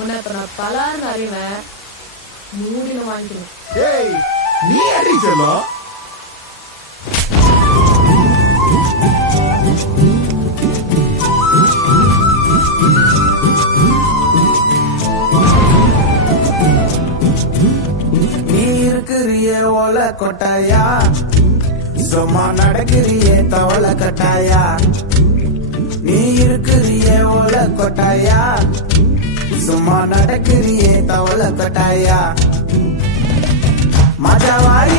உன்னை இப்ப நான் பலான்னு அறிவேன். மூடின வாங்கிக்கணும். ஏய் நீ அடி செல்லம். நீ இருக்கிறியே ஓல கொட்டாயா, சும்மா நடக்கிறியே தவள கட்டாயா. நீ இருக்கிறியே ஓல கொட்டாயா, சும்மா நடக்கிறியே தவள கட்டாயா. மஜாவாரி